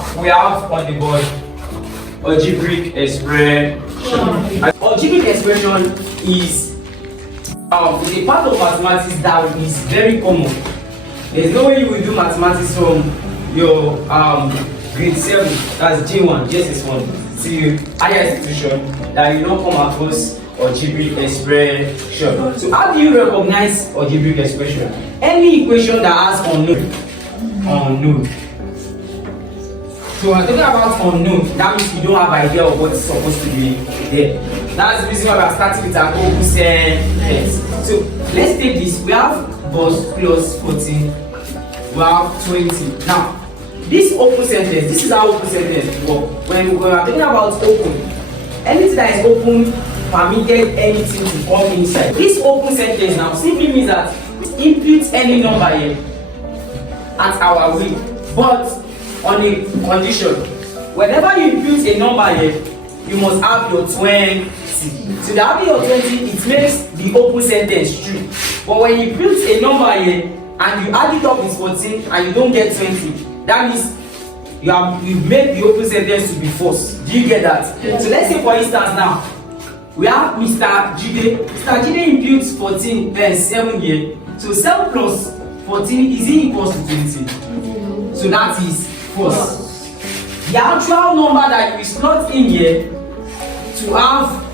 Now we have on the board algebraic expression. Algebraic expression is a part of mathematics that is very common. There's no way you will do mathematics from your grade 7, that's J1, JSS1, to higher institution that you don't come across algebraic expression. So how do you recognize algebraic expression? Any equation that has unknown. So when talking about unknown, that means you don't have idea of what is supposed to be there. That's the reason why we are starting with an open sentence. So let's take this. We have boss plus 14. We have 20. Now, this open sentence, this is how open sentence works. When we are talking about open, anything that is open permitted anything to come inside. This open sentence now simply means that input any number here at our will, but on a condition. Whenever you input a number here, you must have your 20. So that having your 20, it makes the open sentence true. But when you input a number here and you add it up with 14 and you don't get 20, that means you make the open sentence to be false. Do you get that? Yes. So let's say for instance now, we have Mr. Jide. Mr. Jide imputes 14 and 7 here. So 7 plus 14 is equals to 20. So that is false. The actual number that you slot in here to have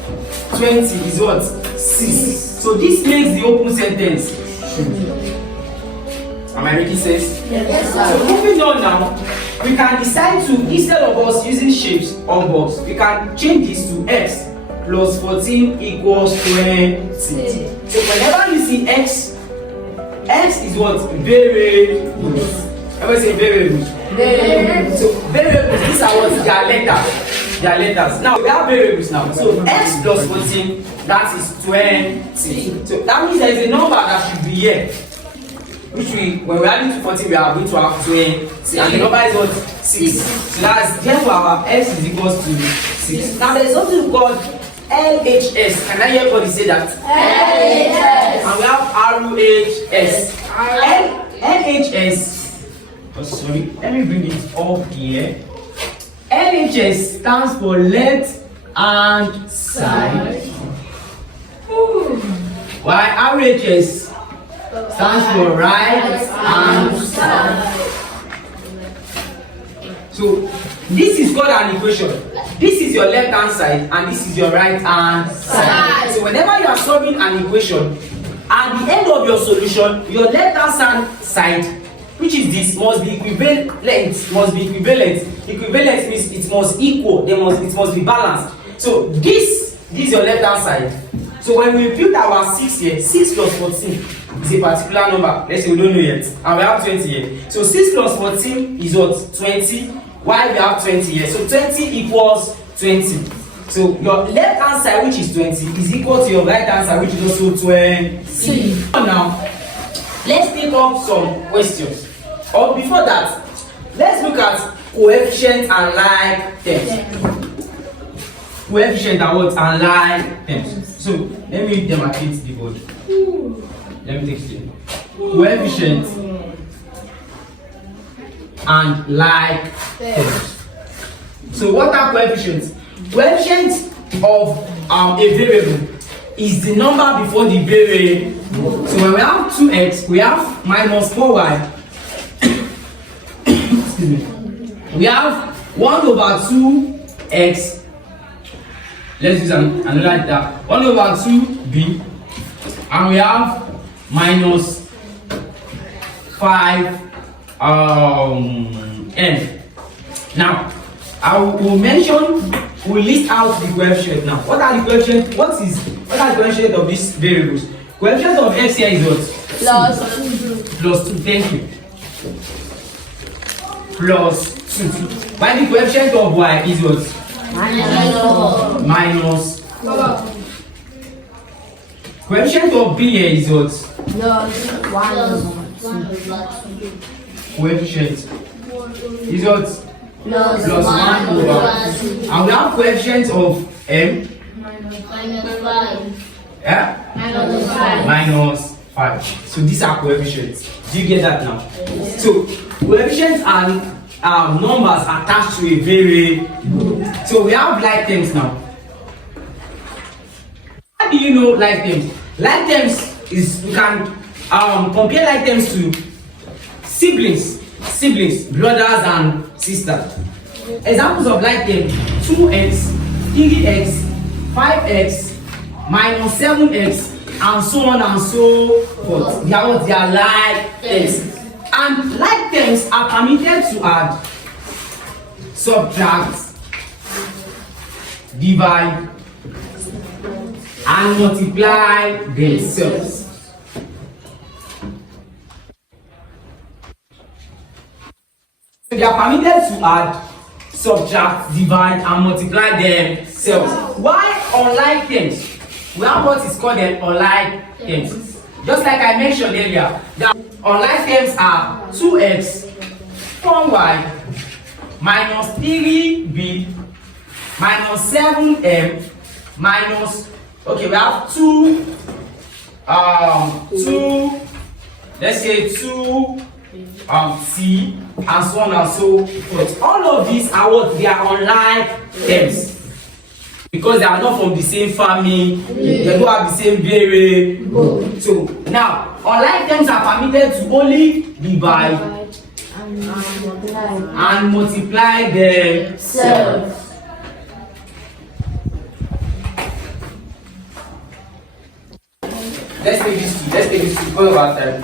20 is what? 6. So this makes the open sentence true. Am I making sense? Yes, sir. So moving on now, we can decide to, instead of us using shapes on box, we can change this to x plus 14 equals 20. So whenever you see x is what? Variables. Everybody say variables. Variables. So variables, these are what? They are letters. Now we have variables now. So x plus 14, that is 20. So that means there is a number that should be here. Which when we add it to 14, we are going to have 20. And the number is what? 6. So that's therefore our x is equals to 6. Now there is something called LHS. Can I hear everybody say that? LHS. And we have RHS. LHS. Oh, sorry. Let me bring it up here. LHS stands for left hand side. While RHS stands for right hand side. So this is called an equation. This is your left hand side and this is your right hand side. So whenever you are solving an equation, at the end of your solution, your left hand side, which is this, must be equivalent. Equivalent means it must equal. It must be balanced. So this is your left hand side. So when we put our 6 here, 6 plus 14 is a particular number. Let's say we don't know yet. And we have 20 here. So 6 plus 14 is what? 20. Why we have 20 here? So 20 equals 20. So your left hand side, which is 20, is equal to your right hand side, which is also 20. Now, let's take up some questions. Or before that, let's look at coefficient and like terms. Coefficient and what? And like terms. So let me demarcate the board. Let me take it. Coefficient and like terms. So what are coefficients? Coefficient of a variable is the number before the variable. So when we have 2x, we have minus 4y. Excuse me. We have 1 over 2x. Let's use another like that. 1 over 2b. And we have minus 5 n. Now, I will list out the coefficient now. What are the coefficients? What are the coefficients of these variables? Coefficient of x here is what? Plus 2. Thank you. Plus 2. Why the coefficient of y is what? Minus 4. Coefficient of b here is what? Coefficient is what? Plus 1 over 2. And we have coefficient of m. Minus 5. Yeah? Minus 5. Minus 5. So these are coefficients. Do you get that now? So coefficients and numbers attached to a variable. So we have like terms now. How do you know like terms? Like terms is, you can compare like terms to siblings, brothers and sisters. Examples of like terms: 2x, 3x, 5x, minus 7x, and so on and so forth. They are what? They are like terms. And like terms are permitted to add, subtract, divide, and multiply themselves. So they are permitted to add, subtract, divide, and multiply themselves. Why unlike terms? We have what is called an unlike terms. Just like I mentioned earlier, the unlike terms are 2x, 4y, minus 3b, minus 7m, minus, okay, we have 2, let's say 2 c, and so on and so forth. All of these are what? They are unlike terms, because they are not from the same family, they don't have the same variable. So now unlike terms are permitted to only divide and multiply themselves. Let's take this two because of our time.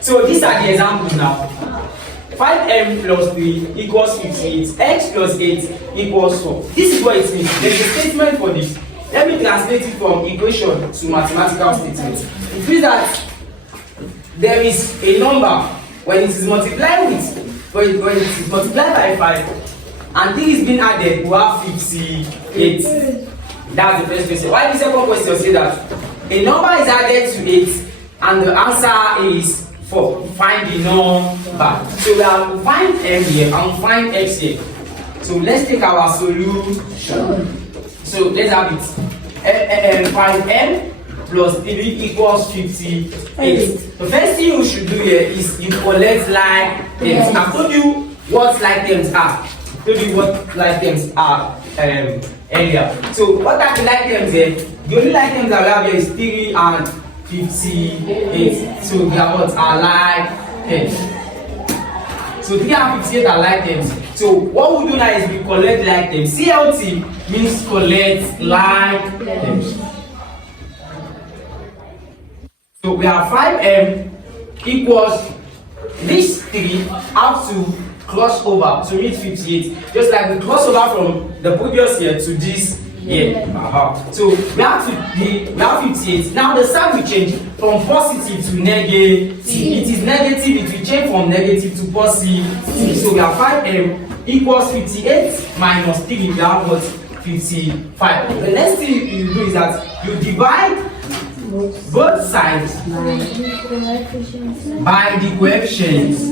So these are the examples now. 5m plus 3 equals 58. X plus 8 equals 4. This is what it means. There is a statement for this. Let me translate it from equation to mathematical statement. It means that there is a number when it is multiplied by 5 and 3 is being added, we have 58. That's the first question. Why the second question say that a number is added to 8 and the answer is 4. Find the number. So we have to find m here and find x here. So let's take our solution. So let's have it. 5m plus 3 equals 58. The first thing you should do here is you collect like terms. I've told you what like terms are. Earlier. So what type of like terms here? The only like terms that we have here is 3 and 58. So they are what? Are like terms. So 3 and 58 are like terms. So what we do now is we collect like terms. CLT means collect like terms. So we have 5m equals this 3 have to cross over to meet 58. Just like we cross over from the previous year to this year. So we have 58. Now the sign will change from positive to negative. It is negative, it will change from negative to positive. So we have 5m equals 58 minus 3, we have what? 55. The next thing you do is that you divide both sides by the coefficients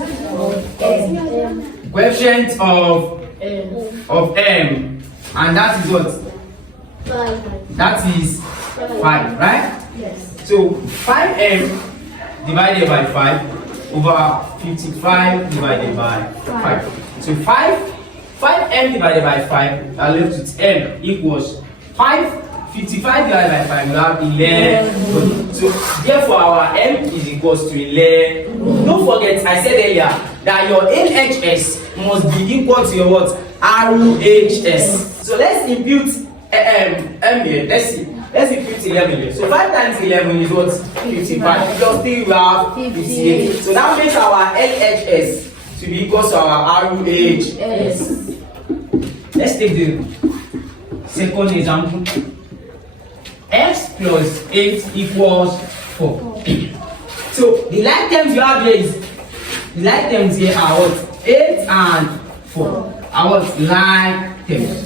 of m, and that is what? That is 5, right? Yes. So 5m divided by 5 over 55 divided by 5. So 5m divided by 5, that left with m equals 55 divided by 5, we have 11. So therefore our m is equals to 11. Don't forget, I said earlier that your LHS must be equal to your what? RHS. So let's impute m here. Let's impute 11 here. So 5 times 11 is what? 55. Plus 3 we have 58. So that makes our LHS to be equal to our RHS. Let's take the second example. X plus 8 equals 4. So the like terms you have here is, the like terms here are what? 8 and 4 are what? Like terms.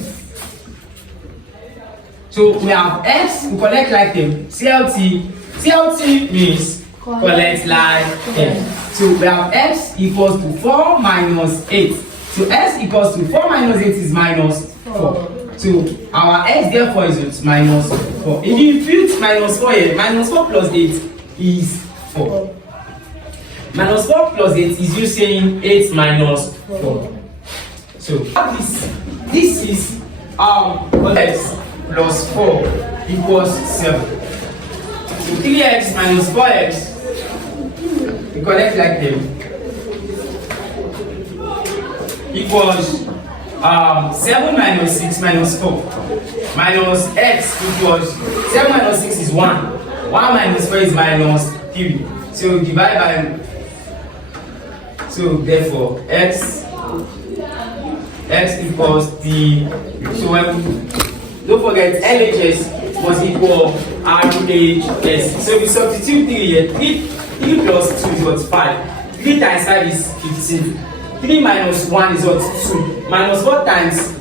So we have X, we collect like terms. CLT means collect like terms. So we have X equals to 4 minus 8. So X equals to 4 minus 8 is minus 4. So our x therefore is minus 4. If you impute minus 4 here, minus 4 plus 8 is 4. Minus 4 plus 8 is you saying 8 minus 4. So this is x plus 4 equals 7. So 3x minus 4x, we connect like them, equals 7 minus 6 minus 4 minus x equals 7 minus 6 is 1. 1 minus 4 is minus 3. So divide by, so therefore x equals the, so when, don't forget LHS must equal RHS. So we substitute 3 here. 3 plus 2 is what? 5. 3 times 5 is 15. 3 minus 1 is what? 2. Minus 4 times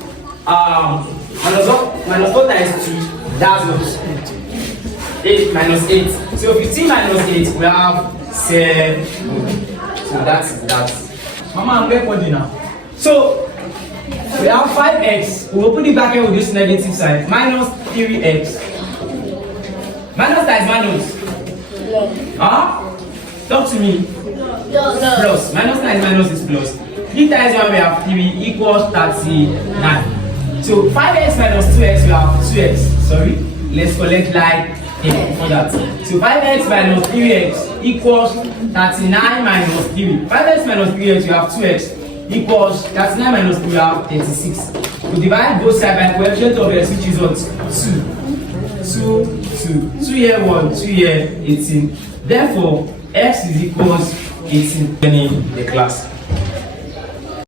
minus 4 times 2, that's what? 8 minus 8. So 15 minus 8, we have 7. So that's that. Mama, I'm going for dinner. So we have 5x. We will put it back here with this negative sign. Minus 3x. Minus times minus. Huh? Talk to me. Plus. Minus times minus is plus. 3 times 1 we have 3 equals 39. So 5x minus 2x we have 2x. Sorry. Let's collect like for that. So 5x minus 3x equals 39 minus 3. 5x minus 3x you have 2x. Equals 39 minus 3 we have 36. We divide both sides by coefficient of x, which is what? 2 here 1, 2 here 18. Therefore, x is equals 18 in the class.